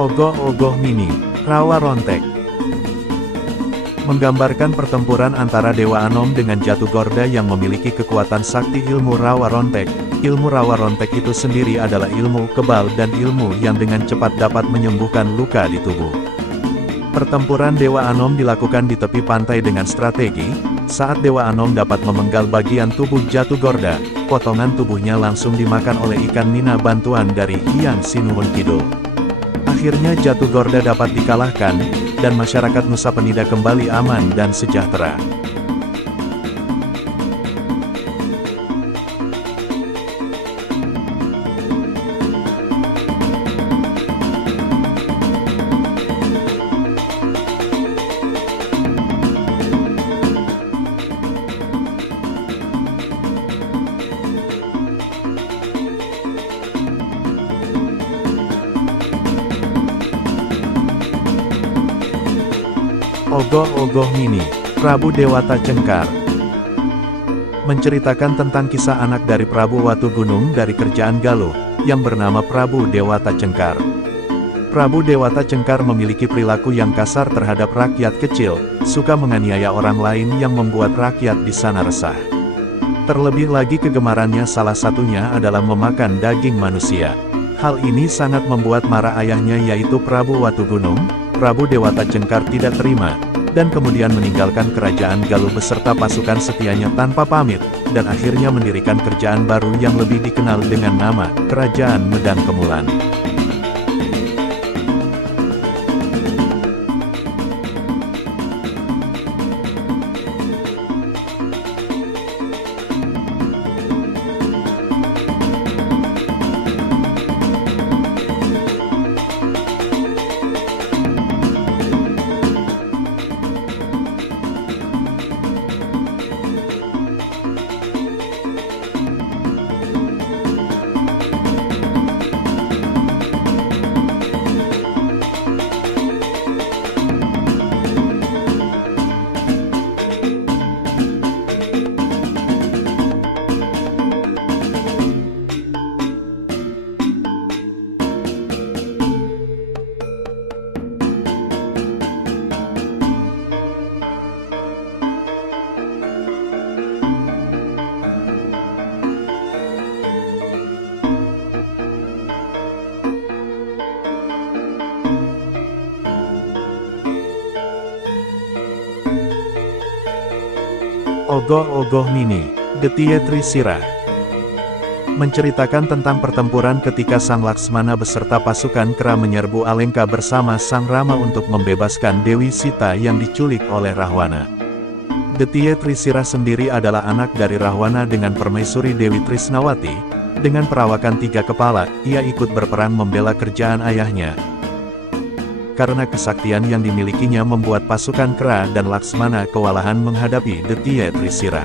Ogoh-ogoh mini, Rawa Rontek. Menggambarkan pertempuran antara Dewa Anom dengan Jatu Gorda yang memiliki kekuatan sakti ilmu Rawa Rontek. Ilmu Rawa Rontek itu sendiri adalah ilmu kebal dan ilmu yang dengan cepat dapat menyembuhkan luka di tubuh. Pertempuran Dewa Anom dilakukan di tepi pantai dengan strategi. Saat Dewa Anom dapat memenggal bagian tubuh Jatu Gorda, potongan tubuhnya langsung dimakan oleh ikan nina bantuan dari Hyang Sinuhun Kidul. Akhirnya Jatu Gorda dapat dikalahkan, dan masyarakat Nusa Penida kembali aman dan sejahtera. Ogoh-ogoh mini, Prabu Dewata Cengkar. Menceritakan tentang kisah anak dari Prabu Watu Gunung dari Kerajaan Galuh, yang bernama Prabu Dewata Cengkar. Prabu Dewata Cengkar memiliki perilaku yang kasar terhadap rakyat kecil, suka menganiaya orang lain yang membuat rakyat di sana resah. Terlebih lagi kegemarannya salah satunya adalah memakan daging manusia. Hal ini sangat membuat marah ayahnya yaitu Prabu Watu Gunung. Prabu Dewata Cengkar tidak terima, dan kemudian meninggalkan kerajaan Galuh beserta pasukan setianya tanpa pamit, dan akhirnya mendirikan kerajaan baru yang lebih dikenal dengan nama Kerajaan Medang Kemulan. Ogoh-ogoh mini, Getie Trisirah. Menceritakan tentang pertempuran ketika Sang Laksmana beserta pasukan Kera menyerbu Alengka bersama Sang Rama untuk membebaskan Dewi Sita yang diculik oleh Rahwana. Getie Trisirah sendiri adalah anak dari Rahwana dengan permaisuri Dewi Trisnawati. Dengan perawakan 3 kepala, ia ikut berperang membela kerajaan ayahnya. Karena kesaktian yang dimilikinya membuat pasukan Kera dan Laksmana kewalahan menghadapi Getie Trisirah.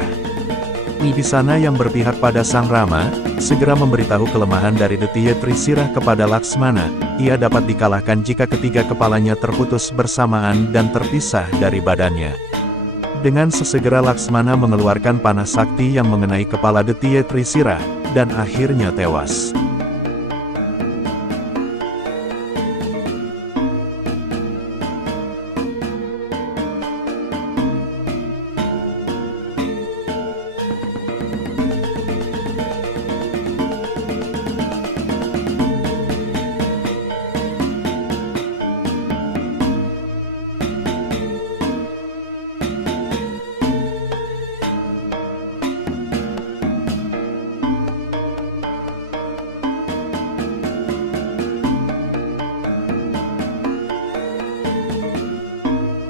Di sana yang berpihak pada Sang Rama, segera memberitahu kelemahan dari Getie Trisirah kepada Laksmana. Ia dapat dikalahkan jika ketiga kepalanya terputus bersamaan dan terpisah dari badannya. Dengan sesegera Laksmana mengeluarkan panah sakti yang mengenai kepala Getie Trisirah, dan akhirnya tewas.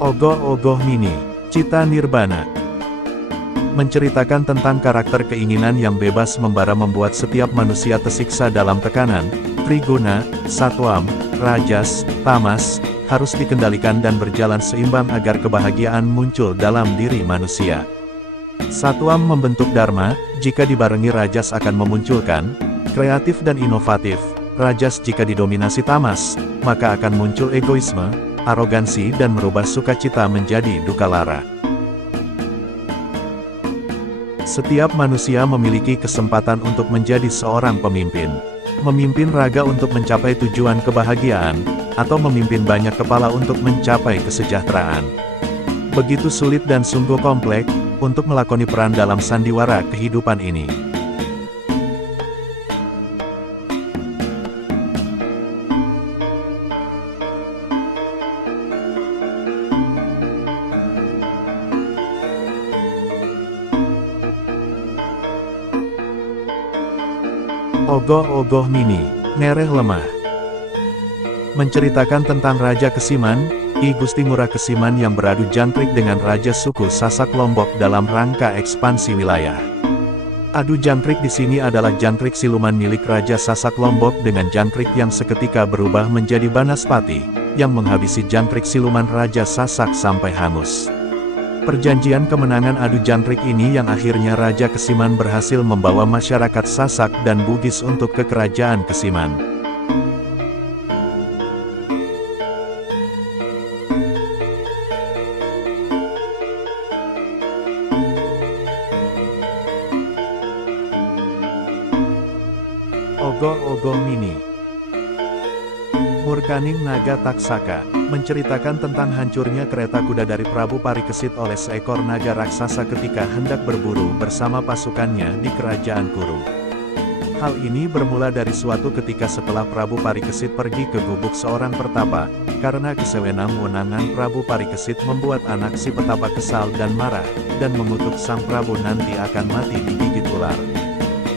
Ogoh-ogoh Mini, Cita Nirbana. Menceritakan tentang karakter keinginan yang bebas membara membuat setiap manusia tersiksa dalam tekanan, triguna, satwam, rajas, tamas, harus dikendalikan dan berjalan seimbang agar kebahagiaan muncul dalam diri manusia. Satwam membentuk dharma, jika dibarengi rajas akan memunculkan, kreatif dan inovatif. Rajas jika didominasi tamas, maka akan muncul egoisme, arogansi dan merubah sukacita menjadi duka lara. Setiap manusia memiliki kesempatan untuk menjadi seorang pemimpin. Memimpin raga untuk mencapai tujuan kebahagiaan, atau memimpin banyak kepala untuk mencapai kesejahteraan. Begitu sulit dan sungguh kompleks, untuk melakoni peran dalam sandiwara kehidupan ini. Ogoh-ogoh Mini, Nereh Lemah. Menceritakan tentang Raja Kesiman, Ki Gusti Ngurah Kesiman yang beradu jangkrik dengan Raja suku Sasak Lombok dalam rangka ekspansi wilayah. Adu jangkrik di sini adalah jangkrik siluman milik Raja Sasak Lombok dengan jangkrik yang seketika berubah menjadi Banaspati, yang menghabisi jangkrik siluman Raja Sasak sampai hangus. Perjanjian kemenangan adu jangkrik ini yang akhirnya Raja Kesiman berhasil membawa masyarakat Sasak dan Bugis untuk ke kerajaan Kesiman. Ogoh-ogoh Mini, Murkaning Naga Taksaka, menceritakan tentang hancurnya kereta kuda dari Prabu Parikesit oleh seekor naga raksasa ketika hendak berburu bersama pasukannya di kerajaan Kuru. Hal ini bermula dari suatu ketika setelah Prabu Parikesit pergi ke gubuk seorang pertapa, karena kesewenang-wenangan Prabu Parikesit membuat anak si petapa kesal dan marah, dan mengutuk sang Prabu nanti akan mati digigit ular.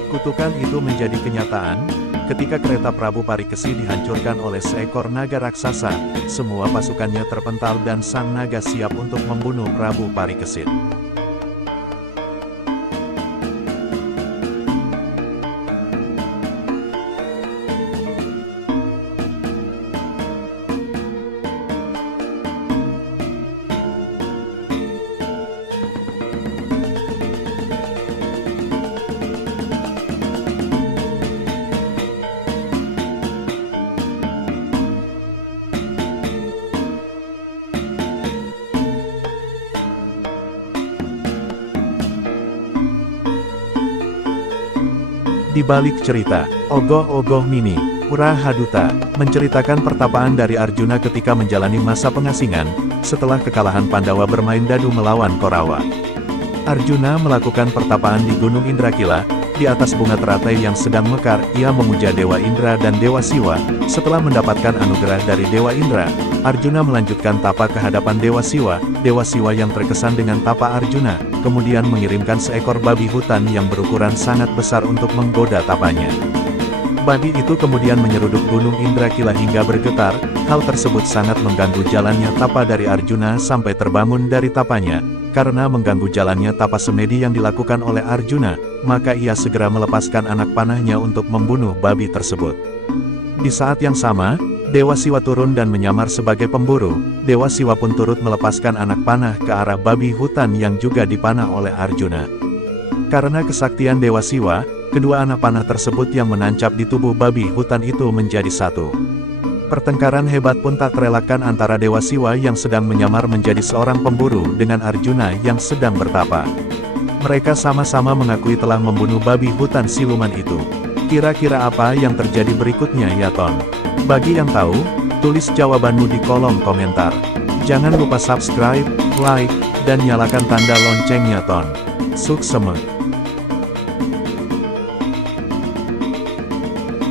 Kutukan itu menjadi kenyataan, ketika kereta Prabu Parikesit dihancurkan oleh seekor naga raksasa, semua pasukannya terpental dan sang naga siap untuk membunuh Prabu Parikesit. Di balik cerita, Ogoh-ogoh Mini, Urahaduta, menceritakan pertapaan dari Arjuna ketika menjalani masa pengasingan, setelah kekalahan Pandawa bermain dadu melawan Korawa. Arjuna melakukan pertapaan di Gunung Indrakila, di atas bunga teratai yang sedang mekar, ia memuja Dewa Indra dan Dewa Siwa. Setelah mendapatkan anugerah dari Dewa Indra, Arjuna melanjutkan tapa ke hadapan Dewa Siwa. Dewa Siwa yang terkesan dengan tapa Arjuna, kemudian mengirimkan seekor babi hutan yang berukuran sangat besar untuk menggoda tapanya. Babi itu kemudian menyeruduk Gunung Indrakila hingga bergetar. Hal tersebut sangat mengganggu jalannya tapa dari Arjuna sampai terbangun dari tapanya. Karena mengganggu jalannya tapa semedi yang dilakukan oleh Arjuna, maka ia segera melepaskan anak panahnya untuk membunuh babi tersebut. Di saat yang sama, Dewa Siwa turun dan menyamar sebagai pemburu. Dewa Siwa pun turut melepaskan anak panah ke arah babi hutan yang juga dipanah oleh Arjuna. Karena kesaktian Dewa Siwa, kedua anak panah tersebut yang menancap di tubuh babi hutan itu menjadi satu. Pertengkaran hebat pun tak terelakkan antara Dewa Siwa yang sedang menyamar menjadi seorang pemburu dengan Arjuna yang sedang bertapa. Mereka sama-sama mengakui telah membunuh babi hutan siluman itu. Kira-kira apa yang terjadi berikutnya ya Ton? Bagi yang tahu, tulis jawabanmu di kolom komentar. Jangan lupa subscribe, like, dan nyalakan tanda loncengnya Ton. Sukses!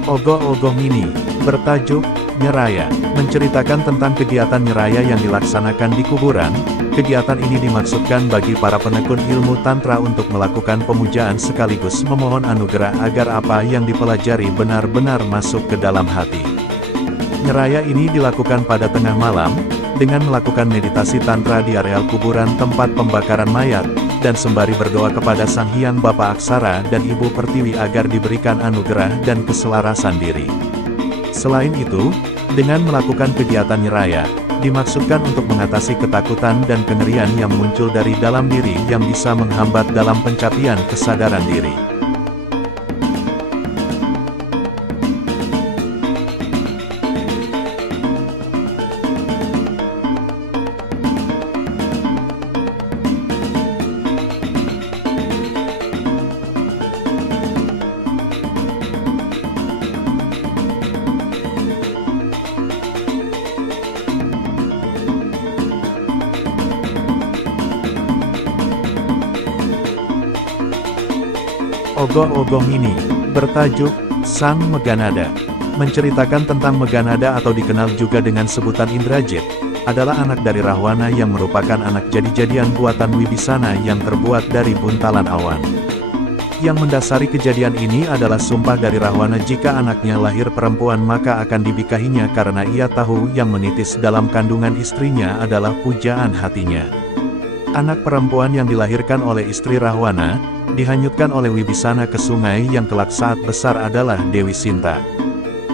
Ogoh-ogoh Mini, bertajuk Nyeraya, menceritakan tentang kegiatan nyeraya yang dilaksanakan di kuburan. Kegiatan ini dimaksudkan bagi para penekun ilmu tantra untuk melakukan pemujaan sekaligus memohon anugerah agar apa yang dipelajari benar-benar masuk ke dalam hati. Nyeraya ini dilakukan pada tengah malam, dengan melakukan meditasi tantra di areal kuburan tempat pembakaran mayat, dan sembari berdoa kepada Sang Hyang Bapa Aksara dan Ibu Pertiwi agar diberikan anugerah dan keselarasan diri. Selain itu, dengan melakukan kegiatan nyeraya, dimaksudkan untuk mengatasi ketakutan dan kengerian yang muncul dari dalam diri yang bisa menghambat dalam pencapaian kesadaran diri. Ogoh-ogoh ini, bertajuk, Sang Meghanada, menceritakan tentang Meghanada atau dikenal juga dengan sebutan Indrajit, adalah anak dari Rahwana yang merupakan anak jadi-jadian buatan Wibisana yang terbuat dari buntalan awan. Yang mendasari kejadian ini adalah sumpah dari Rahwana jika anaknya lahir perempuan maka akan dibikahinya karena ia tahu yang menitis dalam kandungan istrinya adalah pujaan hatinya. Anak perempuan yang dilahirkan oleh istri Rahwana, dihanyutkan oleh Wibisana ke sungai yang kelak saat besar adalah Dewi Sinta.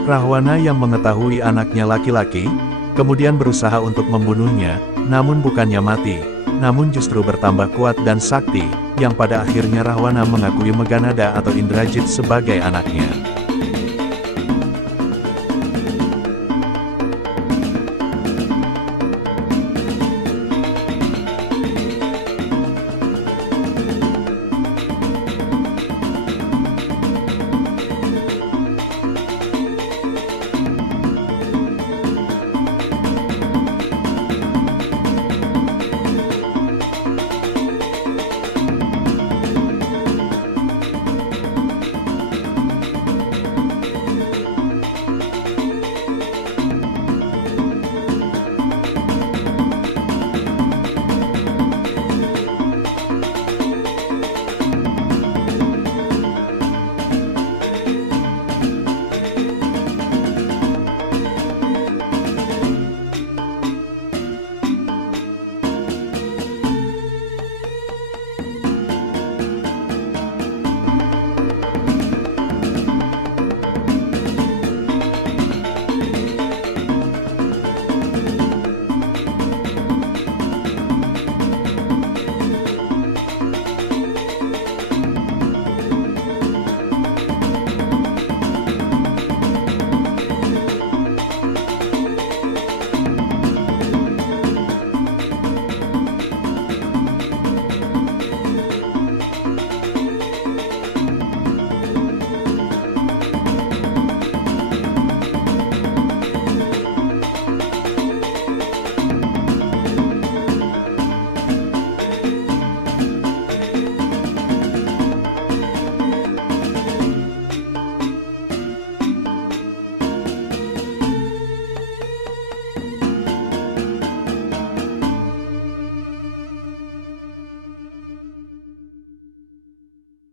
Rahwana yang mengetahui anaknya laki-laki, kemudian berusaha untuk membunuhnya, namun bukannya mati, namun justru bertambah kuat dan sakti, yang pada akhirnya Rahwana mengakui Meghanada atau Indrajit sebagai anaknya.